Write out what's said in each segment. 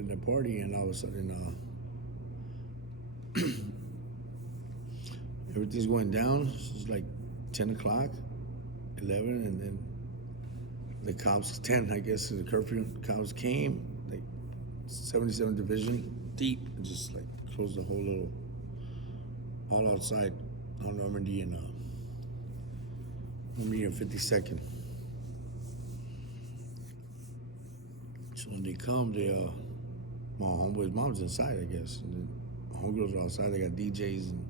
in the party, and all of a sudden, everything's going down. It's like 10 o'clock, 11, and then the cops, 10, I guess, the curfew cops came, like 77 Division, deep, and just like closed the whole little, all outside on Normandy and 52nd. So when they come, my homeboy's mom's inside, I guess. And then my homegirls are outside, they got DJs, and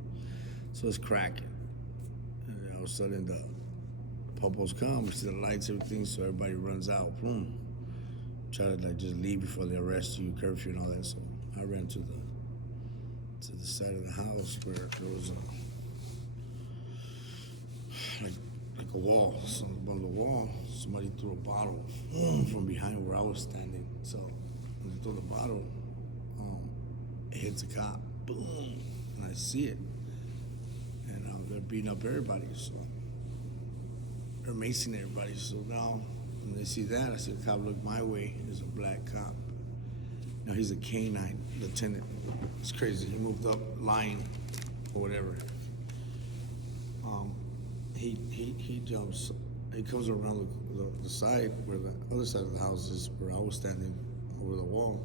so it's cracking. And then all of a sudden, the popos come, we see the lights, everything, so everybody runs out. Boom. Try to like just leave before they arrest you, curfew and all that. So I ran to the side of the house where there was like a wall. So on the wall, somebody threw a bottle from behind where I was standing. So when they threw the bottle, it hits a cop. Boom. And I see it. And they're beating up everybody. So they're macing everybody. So now when they see that, I see the cop look my way. There's a black cop. Now he's a canine lieutenant. It's crazy. He moved up line or whatever. He jumps. He comes around the side where the other side of the house is, where I was standing over the wall,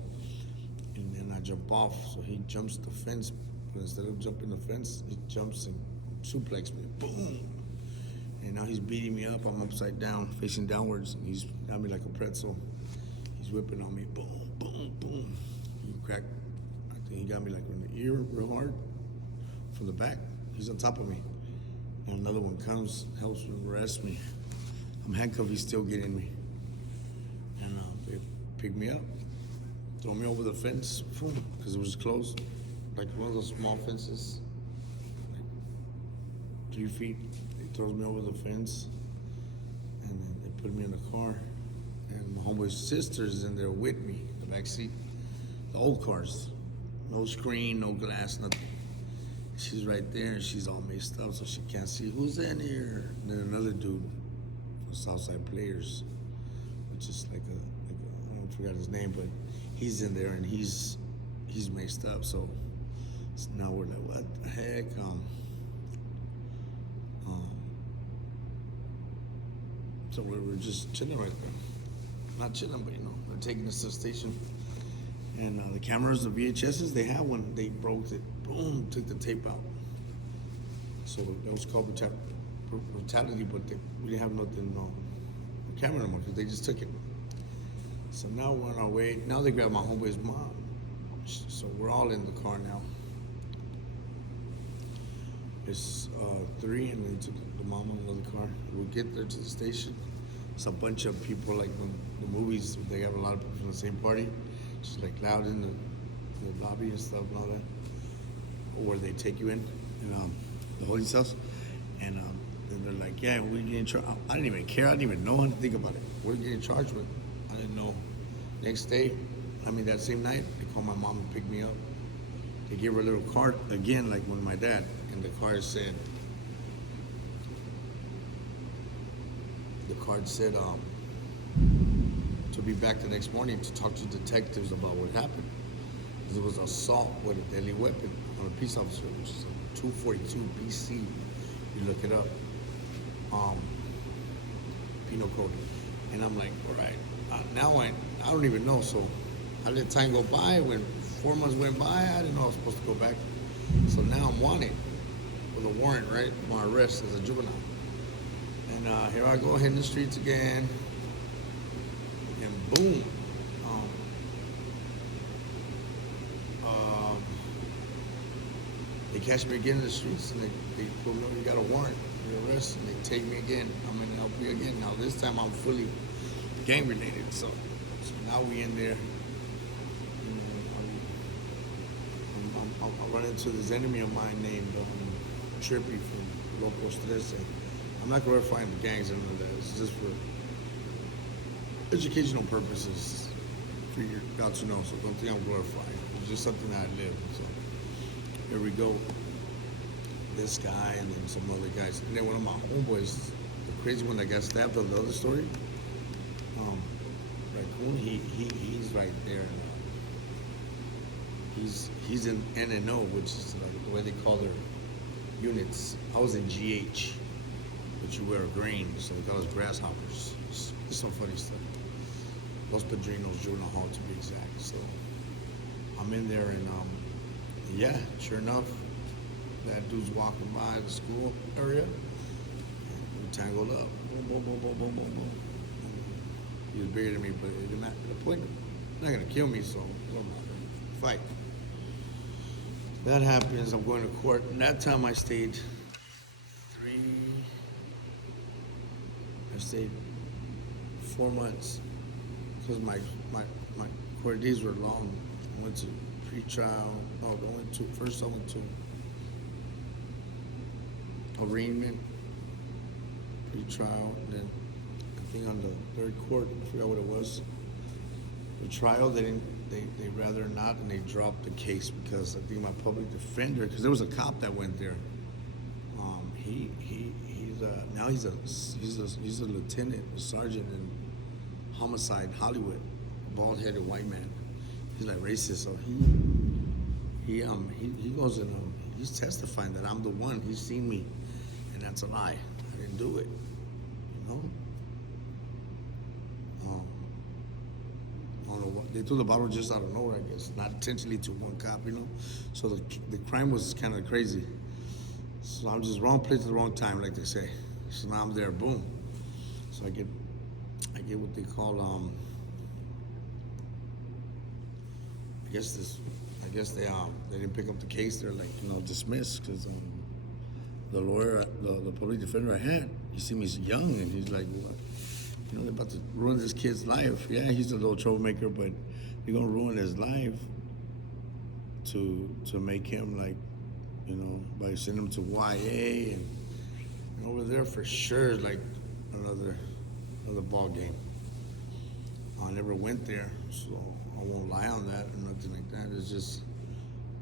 and then I jump off. So he jumps the fence, but instead of jumping the fence, he jumps and suplexes me. Boom! And now he's beating me up. I'm upside down, facing downwards, and he's got me like a pretzel. He's whipping on me. Boom, boom, boom. He cracked. I think he got me like in the ear real hard from the back. He's on top of me. And another one comes, helps me arrest me. I'm handcuffed, he's still getting me. And they pick me up, throw me over the fence, because it was closed, like one of those small fences, like 3 feet. He throws me over the fence, and then they put me in the car. And my homeboy's sister's in there with me, in the back seat. The old cars, no screen, no glass, nothing. She's right there, and she's all messed up, so she can't see who's in here. And then another dude from Southside Players, which is like I don't forget his name, but he's in there, and he's messed up. So now we're like, what the heck? So we're just chilling right there. Not chilling, but they're taking us to the station. And the cameras, the VHSs, they have one. They broke it. Boom, took the tape out. So that was called brutality, but we didn't have nothing on camera anymore because they just took it. So now we're on our way. Now they grabbed my homeboy's mom. So we're all in the car now. It's 3, and they took the mom in another car. We'll get there to the station. It's a bunch of people, like the movies, they have a lot of people from the same party. Just like loud in the lobby and stuff and all that, where they take you in the holding cells, and they're like, yeah, we're getting charged. I didn't even care. I didn't even know anything about it. We're getting charged with. I didn't know. Next day, that same night, they called my mom and picked me up. They gave her a little card again, like when my dad, and the card said, to be back the next morning to talk to detectives about what happened. It was assault with a deadly weapon on a peace officer, which is a 242 BC. You look it up. Penal code. And I'm like, all right. Now I don't even know. So I let time go by. When 4 months went by, I didn't know I was supposed to go back. So now I'm wanted with a warrant, right? My arrest as a juvenile. And here I go, hitting the streets again. And boom. They catch me again in the streets, and they pull me over. You got a warrant, you arrest, and they take me again. I'm in LP again. Now this time I'm fully gang related. So now we in there. I run into this enemy of mine named Trippy from Locos 13. I'm not glorifying the gangs and all that. It's just for educational purposes for you got to know. So don't think I'm glorifying. It's just something that I live. So here we go. This guy and then some other guys. And then one of my homeboys, the crazy one that got stabbed on the other story, Raccoon, he's right there. He's in NNO, which is like the way they call their units. I was in GH, which you wear green, so they call us grasshoppers. It's some funny stuff. Los Padrinos Juvenile Hall, to be exact. So I'm in there, and yeah, sure enough, that dude's walking by the school area, and we tangled up. Boom, boom, boom, boom, boom, boom, boom. He was bigger than me, but at the point, not gonna kill me, so it don't matter. Fight. That happens. I'm going to court, and that time I stayed 4 months because my court days were long. I went to pre-trial. No, first I went to arraignment, pre-trial, then I think on the third court, I forgot what it was. The trial, they rather not, and they dropped the case because I think my public defender, because there was a cop that went there. Now he's a lieutenant, a sergeant in homicide Hollywood, bald-headed white man. He's like racist, so he goes and he's testifying that I'm the one. He's seen me, and that's a lie. I didn't do it, you know. I don't know what they threw the bottle just out of nowhere. I guess not intentionally to one cop, you know. So the crime was kind of crazy. So I'm just wrong place at the wrong time, like they say. So now I'm there, boom. So I get what they call I guess they didn't pick up the case. They're like, you know, dismissed because the lawyer, the police defender I had, he see me young, and he's like, what? You know, they're about to ruin this kid's life. Yeah, he's a little troublemaker, but they're gonna ruin his life to make him, like, you know, by sending him to YA and over there for sure is like another ball game. I never went there, so I won't lie on that or nothing like that. It's just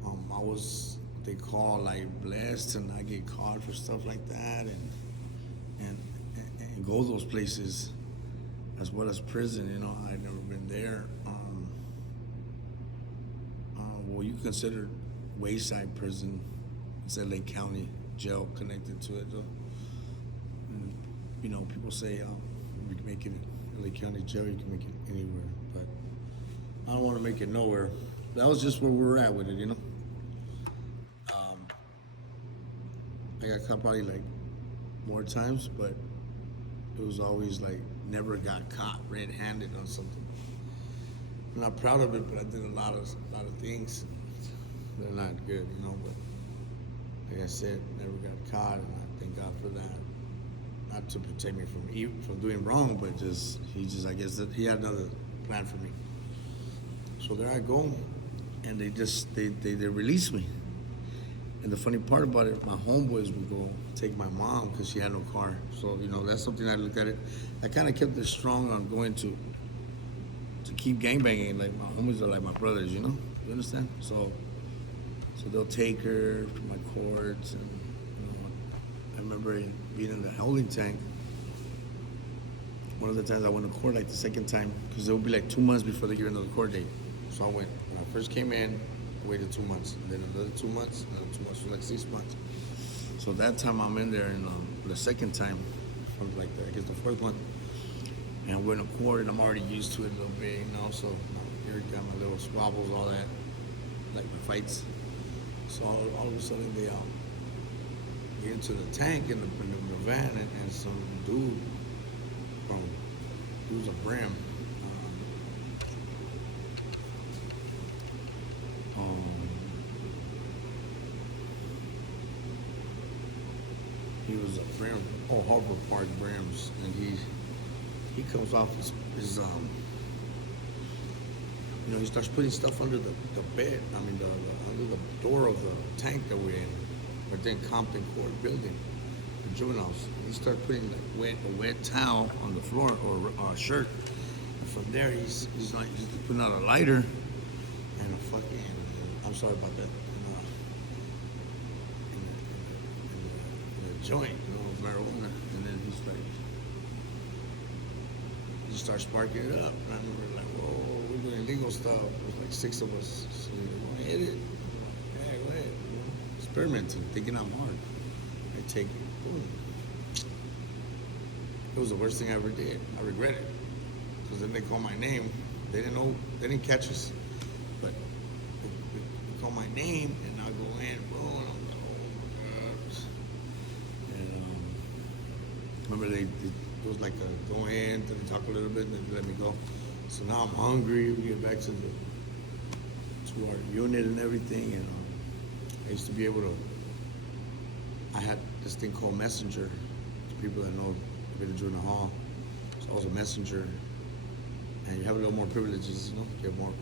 I was what they call like blessed, and I get caught for stuff like that, and go those places as well as prison. You know, I'd never been there. Well, you consider Wayside Prison. It's LA County jail connected to it, though. And, you know, people say you can make it in LA County jail, you can make it anywhere, but I don't want to make it nowhere. That was just where we were at with it, you know. I got caught probably like more times, but it was always like never got caught red-handed on something. I'm not proud of it, but I did a lot of things. They're not good, you know. But like I said, never got caught, and I thank God for that. Not to protect me from doing wrong, but I guess that he had another plan for me. So there I go, and they released me. And the funny part about it, my homeboys would go take my mom because she had no car. So, you know, that's something I look at it. I kind of kept it strong on going to keep gangbanging. Like, my homies are like my brothers, you know? You understand? So they'll take her to my courts, and, you know, I remember being in the holding tank. One of the times I went to court, like the second time, because it would be like 2 months before they give another court date. So I went. When I first came in, I waited 2 months, and then another 2 months, and then 2 months, so like 6 months. So that time I'm in there, and the second time, from like I guess the fourth one, and I went to court, and I'm already used to it a little bit, you know. So here got my little squabbles, all that, like my fights. So all of a sudden they get into the tank in the van, and some dude who's a Brim. He was a Brim, Harbor Park Brims, and he comes off his you know, he starts putting stuff under the bed. I mean, under the door of the tank that we're in, within Compton Court building, the juveniles. And he started putting like a wet towel on the floor or a shirt. And from there, he's putting out a lighter and a fucking. I'm sorry about that. In a joint, you know, of marijuana, and then he starts sparking it up. And I remember like, whoa, we're doing illegal stuff. like 6 of us. So you know, hit it. Yeah, go ahead. You know, experimenting, thinking I'm hard. I take it. Boom. It was the worst thing I ever did. I regret it. Because then they called my name. They didn't know, they didn't catch us. But they called my name and I go in, boom, and I'm like, oh my God. And remember it was like a go in, then they talk a little bit, and then they let me go. So now I'm hungry. We get back to our unit and everything, and I used to be able to. I had this thing called Messenger. To people that know, I've been in the hall. So I was a messenger, and you have a little more privileges. You know, you have more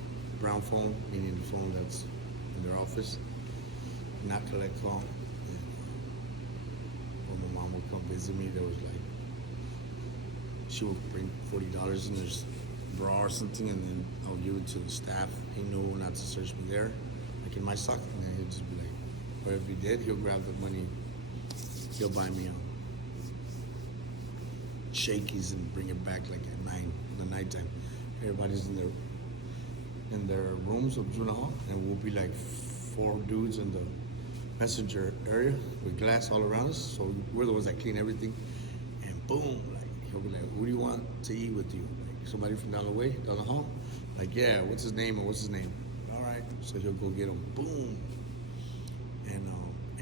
brown phone, meaning the phone that's in their office, not collect call. And, when my mom would come visit me, there was like she would bring $40 in their bra or something, and then I'll give it to the staff. He knew not to search me there, like in my sock, and then he'd just be like, or if he did, he'll grab the money, he'll buy me shakies and bring it back like at 9 in the nighttime. Everybody's in their rooms of Junior Hall, and we'll be like 4 dudes in the messenger area with glass all around us. So we're the ones that clean everything, and boom, like he'll be like, "Who do you want to eat with you?" Somebody from down the way, down the hall. Like, yeah, what's his name? Or what's his name? All right. So he'll go get him. Boom. And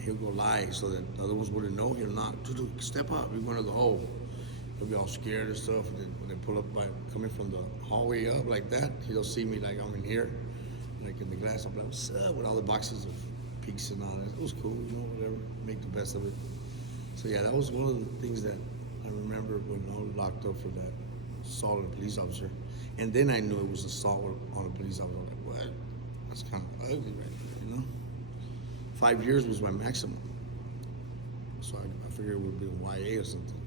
he'll go lie so that the other ones wouldn't know. He'll knock. Step up. We're going to the hole. He'll be all scared and stuff. And then when they pull up coming from the hallway up like that, he'll see me like I'm in here, like in the glass. I'm like, what's up? With all the boxes of pizza and all that. It was cool, you know, whatever. Make the best of it. So yeah, that was one of the things that I remember when I was locked up for that. Assault on a police officer, and then I knew it was assault on a police officer. I was like, what? That's kind of ugly, right there, you know. 5 years was my maximum, so I figured it would be a YA or something.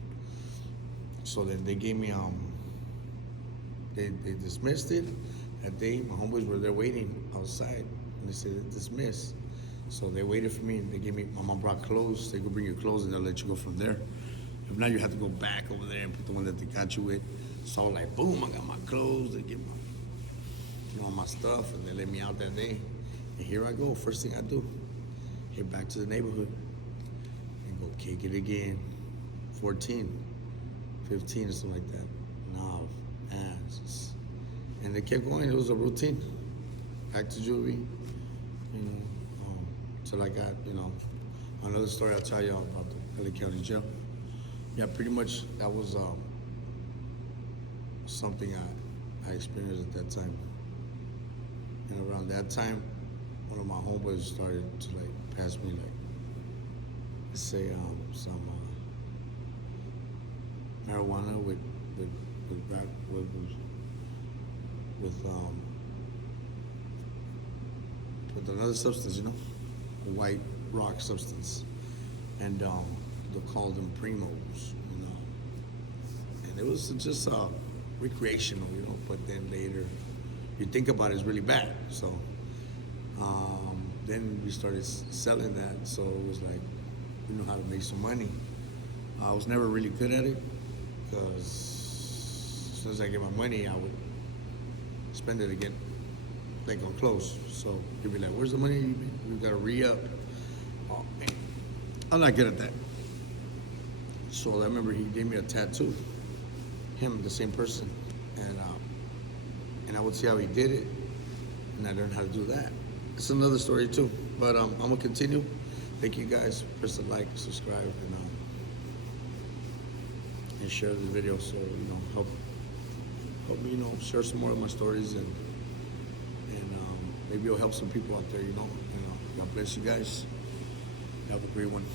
So then they gave me they dismissed it that day. My homeboys were there waiting outside, and they said dismiss. So they waited for me, and they gave me. My mom brought clothes. They could bring your clothes, and they'll let you go from there. If not, you have to go back over there and put the one that they got you with. So I was like, boom, I got my clothes, they get all my stuff, and they let me out that day. And here I go, first thing I do, head back to the neighborhood and go kick it again. 14, 15 or something like that. No, ass. And they kept going, it was a routine. Back to juvie, you know, till I got, you know, another story I'll tell you about the LA County Jail. Yeah, pretty much that was something I experienced at that time. And around that time, one of my homeboys started to like pass me like, let's say some marijuana with another substance, you know, a white rock substance, and they called them primos, you know, and it was just recreational, you know, but then later you think about it, it's really bad. So then we started selling that, so it was like we knew how to make some money. I was never really good at it because as soon as I get my money, I would spend it again, like on clothes. So you'd be like, where's the money? You gotta re-up. Oh man, I'm not good at that. So I remember he gave me a tattoo, him, the same person, and I would see how he did it, and I learned how to do that. It's another story too, but I'm gonna continue. Thank you guys. Press the like, subscribe, and share the video. So you know, help me, you know, share some more of my stories, and maybe it'll help some people out there. You know, God bless you guys. Have a great one.